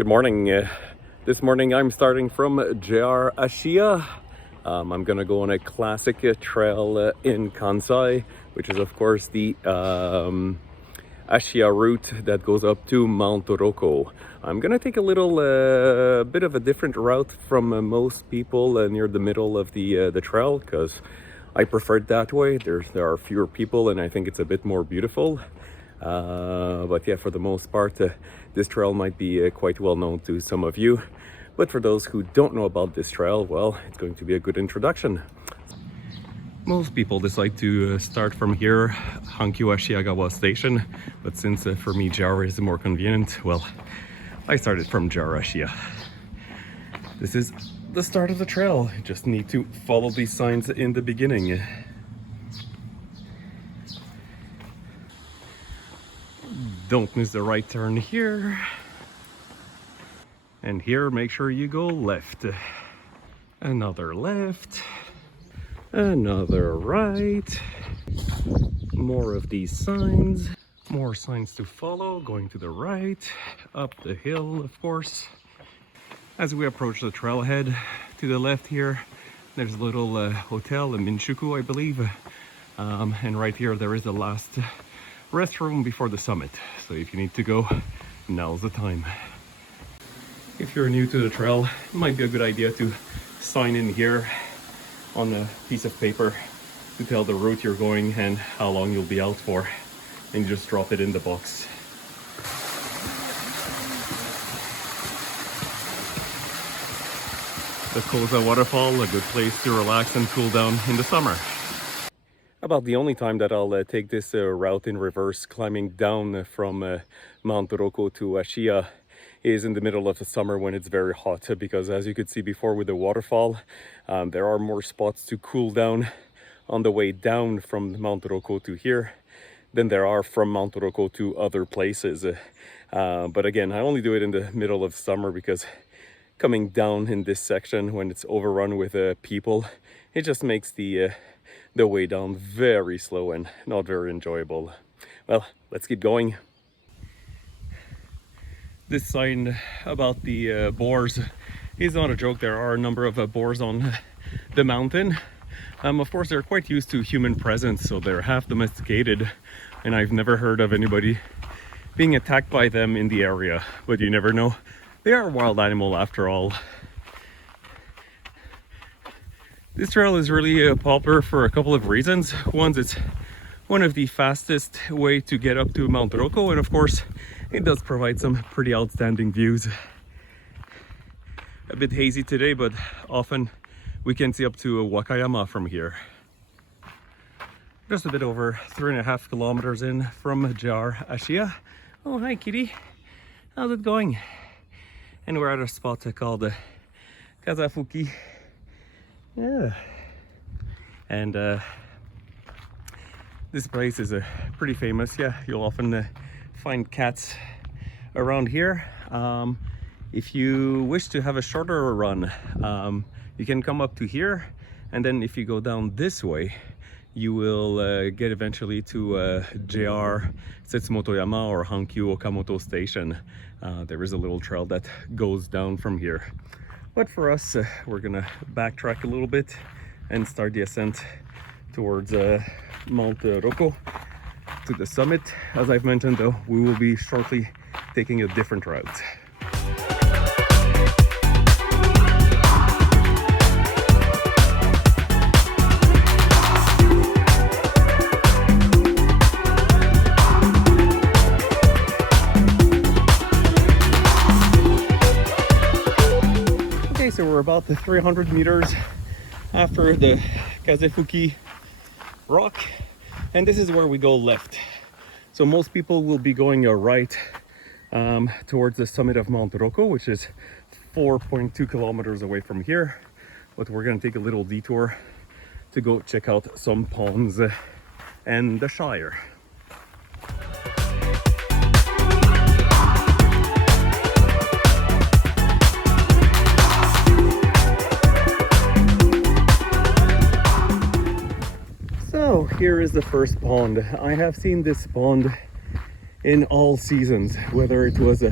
Good morning. This morning I'm starting from JR Ashiya. I'm gonna go on a classic trail in Kansai, which is of course the Ashiya route that goes up to Mount Rokko. I'm gonna take a little bit of a different route from most people near the middle of the trail, because I prefer it that way. There are fewer people and I think it's a bit more beautiful. But yeah, for the most part, this trail might be quite well known to some of you. But for those who don't know about this trail, well, it's going to be a good introduction. Most people decide to start from here, Hankyu Ashiyagawa station, but since for me JR is more convenient, well, I started from JR Ashiya. This is the start of the trail. You just need to follow these signs in the beginning. Don't miss the right turn here. And here, make sure you go left. Another left. Another right. More of these signs. More signs to follow, going to the right. Up the hill, of course. As we approach the trailhead, to the left here, there's a little hotel, a Minshuku, I believe. And right here, there is the last restroom before the summit. So if you need to go, now's the time. If you're new to the trail, it might be a good idea to sign in here on a piece of paper to tell the route you're going and how long you'll be out for, and just drop it in the box. The Koza waterfall, a good place to relax and cool down in the summer. About the only time that I'll take this route in reverse, climbing down from Mount Rokko to Ashiya, is in the middle of the summer when it's very hot, because as you could see before with the waterfall, there are more spots to cool down on the way down from Mount Rokko to here than there are from Mount Rokko to other places. But again, I only do it in the middle of summer because coming down in this section when it's overrun with people, it just makes the way down very slow and not very enjoyable. Well, let's keep going. This sign about the boars is not a joke. There are a number of boars on the mountain. Of course, they're quite used to human presence, so they're half domesticated, and I've never heard of anybody being attacked by them in the area, but you never know. They are a wild animal after all. This trail is really popular for a couple of reasons. One, it's one of the fastest way to get up to Mount Rokko, and of course, it does provide some pretty outstanding views. A bit hazy today, but often we can see up to Wakayama from here. Just a bit over 3.5 kilometers in from JR Ashiya. Oh, hi kitty. How's it going? And we're at a spot called Kazafuki. Yeah. And this place is pretty famous. Yeah, you'll often find cats around here. If you wish to have a shorter run, you can come up to here, and then if you go down this way, you will get eventually to JR Setsumotoyama or Hankyu Okamoto station. There is a little trail that goes down from here. But for us, we're gonna backtrack a little bit and start the ascent towards Mount Rokko to the summit. As I've mentioned though, we will be shortly taking a different route. Okay, so we're about 300 meters after the Kazefuki rock, and this is where we go left. So most people will be going right towards the summit of Mount Rokko, which is 4.2 kilometers away from here, but we're gonna take a little detour to go check out some ponds and the Shire. So here is the first pond. I have seen this pond in all seasons, whether it was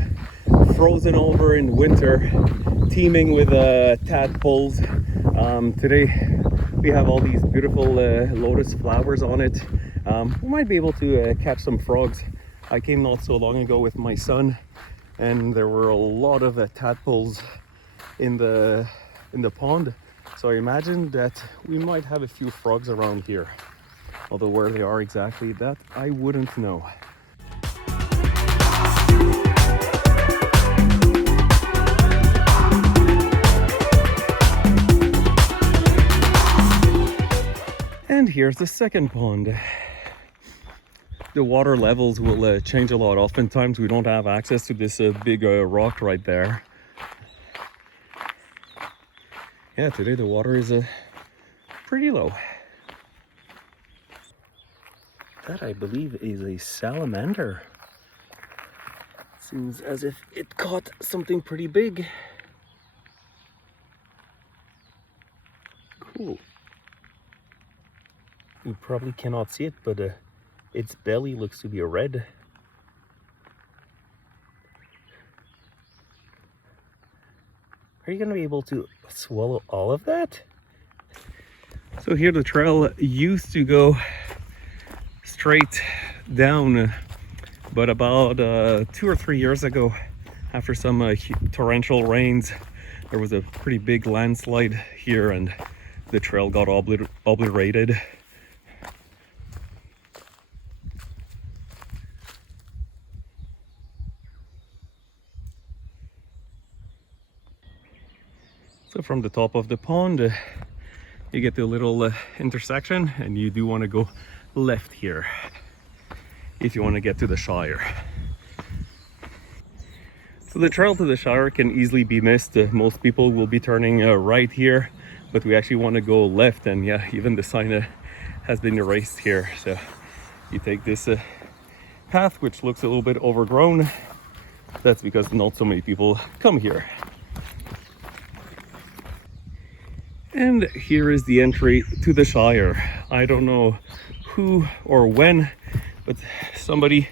frozen over in winter, teeming with tadpoles. Today we have all these beautiful lotus flowers on it. We might be able to catch some frogs. I came not so long ago with my son, and there were a lot of tadpoles in the pond. So I imagine that we might have a few frogs around here. Although where they are exactly, that I wouldn't know. And here's the second pond. The water levels will change a lot. Oftentimes we don't have access to this big rock right there. Yeah, today the water is pretty low. That, I believe, is a salamander. Seems as if it caught something pretty big. Cool. You probably cannot see it, but its belly looks to be red. Are you going to be able to swallow all of that? So here the trail used to go straight down, but about 2 or 3 years ago, after some torrential rains, there was a pretty big landslide here and the trail got obliterated. So from the top of the pond, you get to a little intersection, and you do want to go left here if you want to get to the Shire. So the trail to the Shire can easily be missed. Most people will be turning right here, but we actually want to go left, and yeah, even the sign has been erased here. So you take this path, which looks a little bit overgrown. That's because not so many people come here. And here is the entry to the Shire. I don't know who or when, but somebody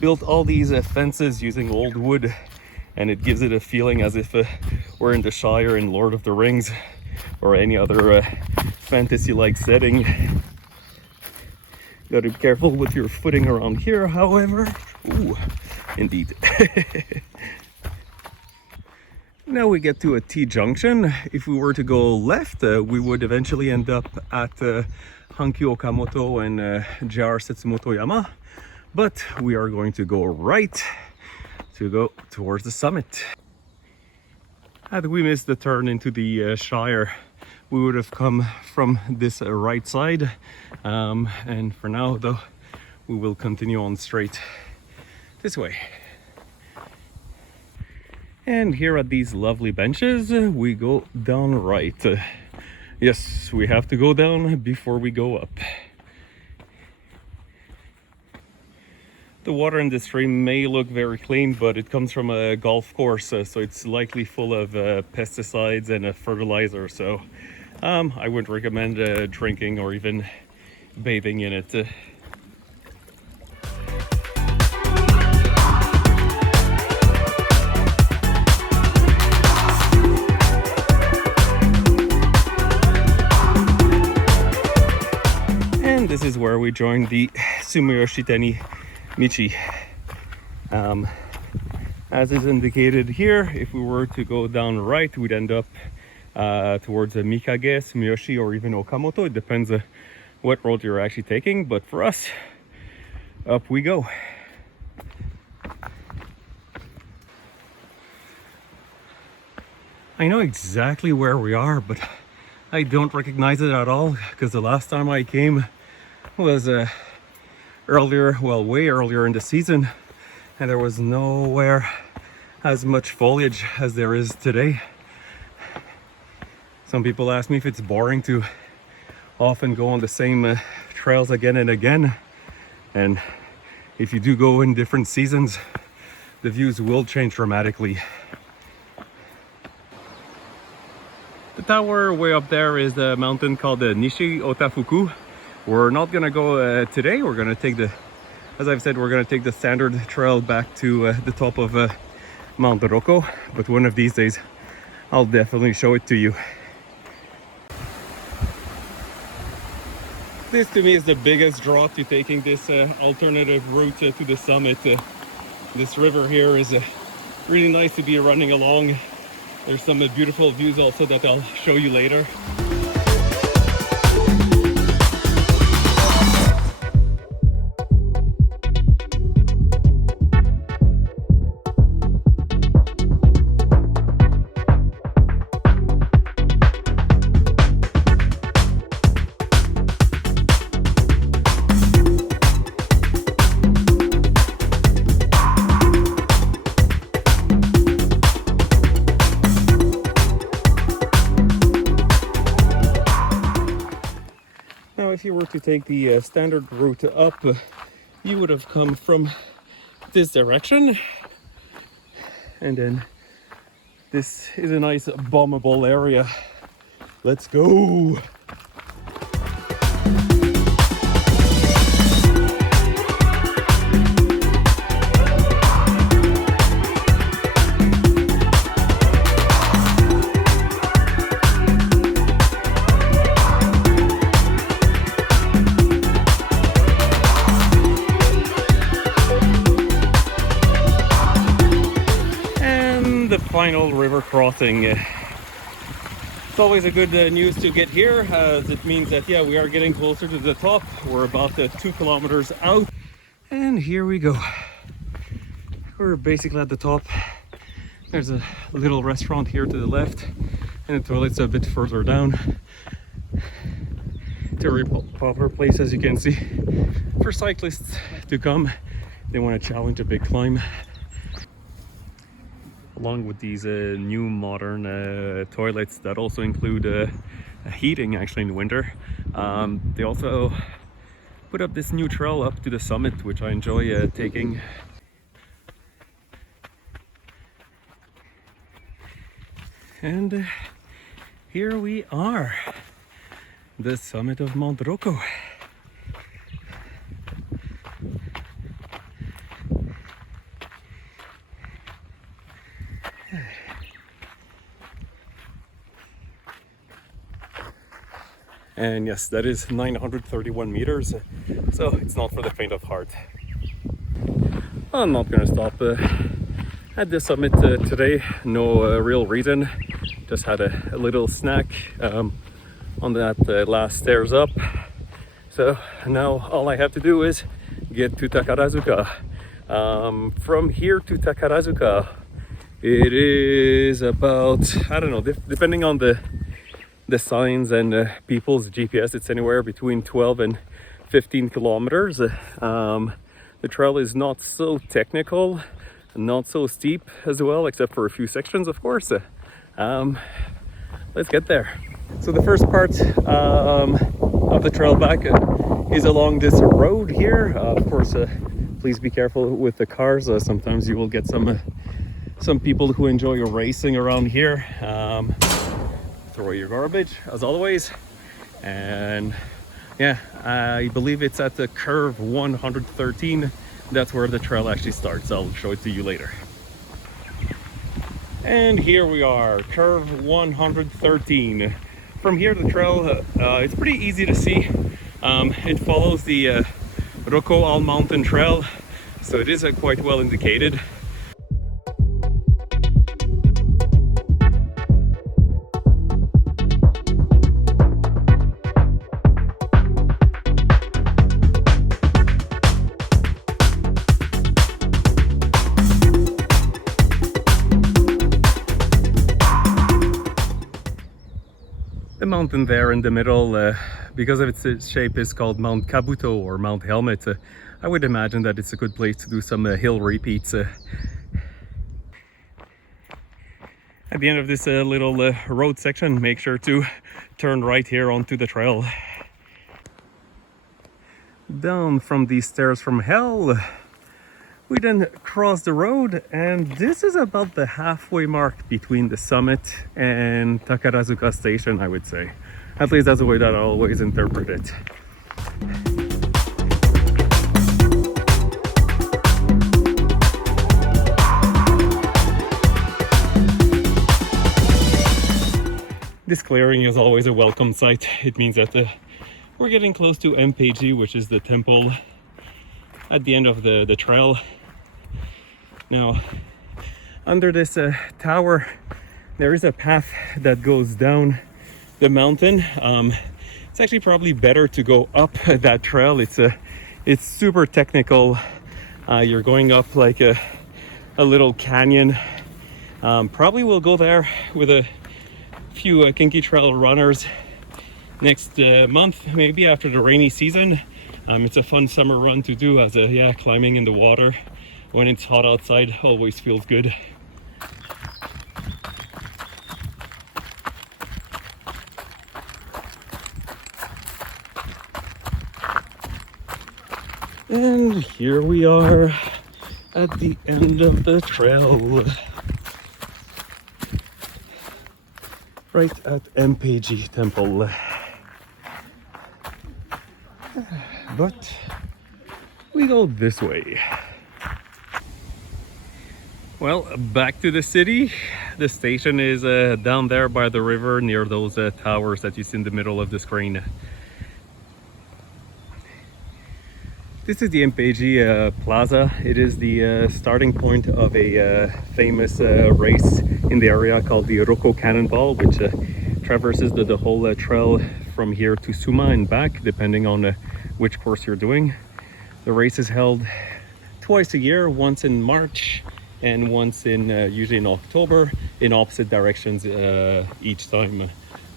built all these fences using old wood, and it gives it a feeling as if we're in the Shire in Lord of the Rings or any other fantasy-like setting. Gotta be careful with your footing around here, however. Ooh, indeed. Now we get to a T-junction. If we were to go left, we would eventually end up at Hanki Okamoto and JR Setsumoto Yama. But we are going to go right to go towards the summit. Had we missed the turn into the Shire, we would have come from this right side. And for now, though, we will continue on straight this way. And here at these lovely benches, we go down right. Yes, we have to go down before we go up. The water in the stream may look very clean, but it comes from a golf course, so it's likely full of pesticides and fertilizer. So I wouldn't recommend drinking or even bathing in it. This is where we joined the Sumiyoshi Michi. As is indicated here, if we were to go down right, we'd end up towards Mikage, Sumiyoshi, or even Okamoto. It depends what road you're actually taking, but for us, up we go. I know exactly where we are, but I don't recognize it at all, because the last time I came was earlier, well, way earlier in the season, and there was nowhere as much foliage as there is today. Some people ask me if it's boring to often go on the same trails again and again, and if you do go in different seasons, the views will change dramatically. The tower way up there is the mountain called the Nishi Otafuku. We're not gonna go today. We're gonna take the, as I've said, we're gonna take the standard trail back to the top of Mount Rokko, but one of these days I'll definitely show it to you. This to me is the biggest draw to taking this alternative route to the summit. This river here is really nice to be running along. There's some beautiful views also that I'll show you later. If you were to take the standard route up, you would have come from this direction, and then this is a nice bombable area. Let's go! The final river crossing. It's always a good news to get here, as it means that we are getting closer to the top. We're about 2 kilometers out, and here we go. We're basically at the top. There's a little restaurant here to the left, and the toilet's a bit further down. It's a very popular place, as you can see, for cyclists to come. They want to challenge a big climb. Along with these new modern toilets that also include heating actually in the winter. They also put up this new trail up to the summit, which I enjoy taking. And here we are, the summit of Mount Rokko. And yes, that is 931 meters, so it's not for the faint of heart. I'm not gonna stop at the summit today, no real reason. Just had a little snack on that last stairs up. So now all I have to do is get to Takarazuka. From here to Takarazuka, it is about, I don't know, depending on the signs and people's GPS, it's anywhere between 12 and 15 kilometers. The trail is not so technical, not so steep as well, except for a few sections, of course. Let's get there. So the first part of the trail back is along this road here. Of course, please be careful with the cars. Sometimes you will get some people who enjoy racing around here. Throw away your garbage, as always. And yeah, I believe it's at the curve 113. That's where the trail actually starts. I'll show it to you later. And here we are, curve 113. From here, the trail, it's pretty easy to see. It follows the Rokko All Mountain Trail, so it is quite well indicated. The mountain there in the middle, because of its shape, is called Mount Kabuto or Mount Helmet. I would imagine that it's a good place to do some hill repeats. At the end of this little road section, make sure to turn right here onto the trail. Down from these stairs from hell, we then cross the road, and this is about the halfway mark between the summit and Takarazuka station, I would say. At least that's the way that I always interpret it. This clearing is always a welcome sight. It means that we're getting close to MPG, which is the temple at the end of the trail. Now, under this tower, there is a path that goes down the mountain. It's actually probably better to go up that trail. It's super technical. You're going up like a little canyon. Probably will go there with a few Kinki Trail runners next month, maybe after the rainy season. It's a fun summer run to do as climbing in the water when it's hot outside always feels good. And here we are at the end of the trail, right at MPG Temple. But we go this way. Well, back to the city. The station is down there by the river near those towers that you see in the middle of the screen. This is the MPG Plaza. It is the starting point of a famous race in the area called the Rokko Cannonball, which traverses the whole trail from here to Suma and back, depending on which course you're doing. The race is held twice a year, once in March and once in usually in October, in opposite directions each time.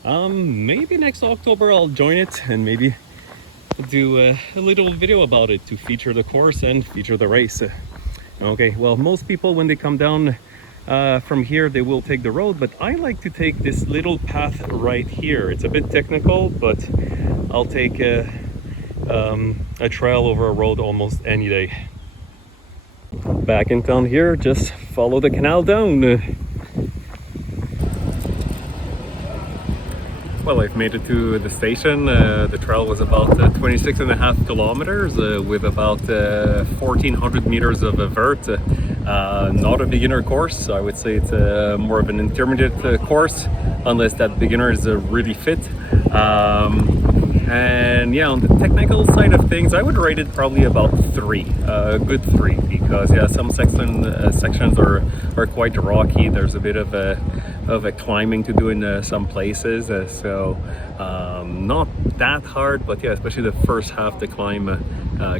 Maybe next October I'll join it and maybe do a little video about it to feature the course and feature the race. Okay, well, most people when they come down from here, they will take the road, but I like to take this little path right here. It's a bit technical, but I'll take a trail over a road almost any day. Back in town here, just follow the canal down. Well, I've made it to the station. The trail was about 26.5 kilometers with about 1,400 meters of a vert. Not a beginner course, so I would say it's more of an intermediate course, unless that beginner is really fit. And yeah, on the technical side of things, I would rate it probably about 3, a good 3, because yeah, some sections are quite rocky. There's a bit of a climbing to do in some places, so not that hard, but yeah, especially the first half the climb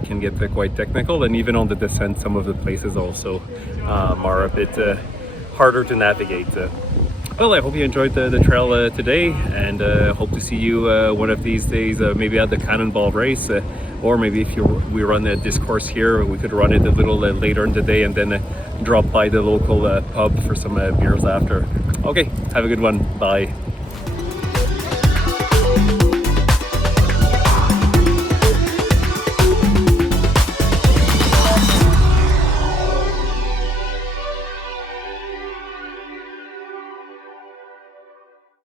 can get quite technical, and even on the descent some of the places also are a bit harder to navigate. Well, I hope you enjoyed the trail today, and hope to see you one of these days, maybe at the Cannonball race, or maybe if we run this course here, we could run it a little later in the day and then drop by the local pub for some beers after. Okay, have a good one. Bye.